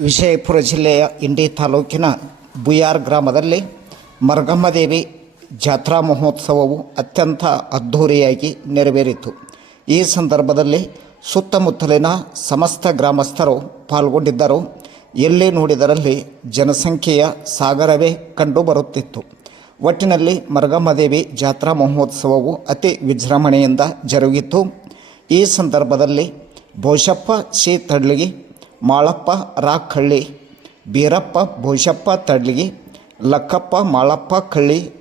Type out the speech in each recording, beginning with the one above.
ವಿಜಯಪುರ ಜಿಲ್ಲೆಯ ಇಂಡಿ ತಾಲೂಕಿನ ಬುಯಾರ್ ಗ್ರಾಮದಲ್ಲಿ ಮರಗಮ್ಮದೇವಿ ಜಾತ್ರಾ ಮಹೋತ್ಸವವು ಅತ್ಯಂತ ಅದ್ಧೂರಿಯಾಗಿ ನೆರವೇರಿತು. ಈ ಸಂದರ್ಭದಲ್ಲಿ ಸುತ್ತಮುತ್ತಲಿನ ಸಮಸ್ತ ಗ್ರಾಮಸ್ಥರು ಪಾಲ್ಗೊಂಡಿದ್ದರು. ಎಲ್ಲಿ ನೋಡಿದರಲ್ಲಿ ಜನಸಂಖ್ಯೆಯ ಸಾಗರವೇ ಕಂಡುಬರುತ್ತಿತ್ತು. ಒಟ್ಟಿನಲ್ಲಿ ಮರಗಮ್ಮದೇವಿ ಜಾತ್ರಾ ಮಹೋತ್ಸವವು ಅತಿ ವಿಜೃಂಭಣೆಯಿಂದ ಜರುಗಿತು. ಈ ಸಂದರ್ಭದಲ್ಲಿ ಬೋಶಪ್ಪ ಸಿ ತಡ್ಲಿಗಿ ಮಾಳಪ್ಪ ರಾಖಳ್ಳಿ ಬೀರಪ್ಪ ಭೋಷಪ್ಪ ತಡ್ಲಿಗಿ, ಲಕ್ಕಪ್ಪ, ಮಾಳಪ್ಪ, ಕಳ್ಳಿ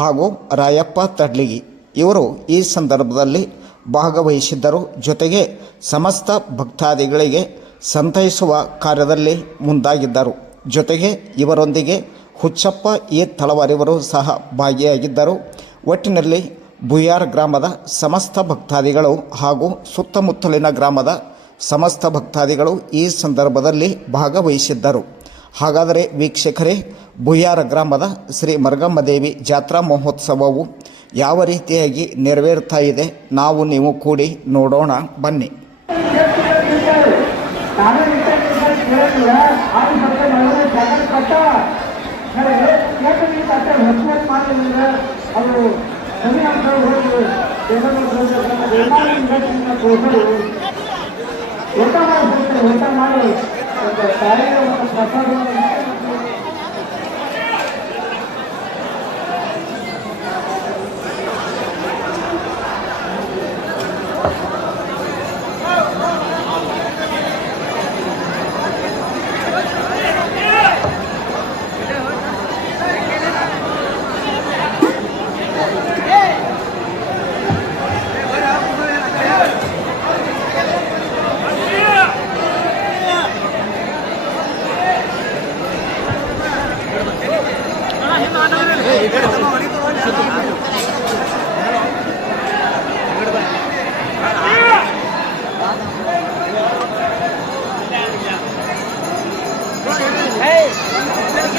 ಹಾಗೂ ರಾಯಪ್ಪ, ತಡ್ಲಿಗಿ ಇವರು ಈ ಸಂದರ್ಭದಲ್ಲಿ ಭಾಗವಹಿಸಿದ್ದರು. ಜೊತೆಗೆ ಸಮಸ್ತ ಭಕ್ತಾದಿಗಳಿಗೆ ಸಂತೈಸುವ ಕಾರ್ಯದಲ್ಲಿ ಮುಂದಾಗಿದ್ದರು. ಜೊತೆಗೆ ಇವರೊಂದಿಗೆ ಹುಚ್ಚಪ್ಪ, ಈ ತಳವಾರಿವರು ಸಹ ಭಾಗಿಯಾಗಿದ್ದರು. ಒಟ್ಟಿನಲ್ಲಿ ಬುಯಾರ್ ಗ್ರಾಮದ ಸಮಸ್ತ ಭಕ್ತಾದಿಗಳು ಹಾಗೂ ಸುತ್ತಮುತ್ತಲಿನ ಗ್ರಾಮದ ಸಮಸ್ತ ಭಕ್ತಾದಿಗಳು ಈ ಸಂದರ್ಭದಲ್ಲಿ ಭಾಗವಹಿಸಿದ್ದರು. ಹಾಗಾದರೆ ವೀಕ್ಷಕರೇ ಭುಯಾರ ಗ್ರಾಮದ ಶ್ರೀ ಮರ್ಗಮ್ಮದೇವಿ ಜಾತ್ರಾ ಮಹೋತ್ಸವವು ಯಾವ ರೀತಿಯಾಗಿ ನೆರವೇರ್ತಾ ಇದೆ? ನಾವು ನೀವು ಕೂಡಿ ನೋಡೋಣ, ಬನ್ನಿ. ನಾನು vuelta, hermano. Está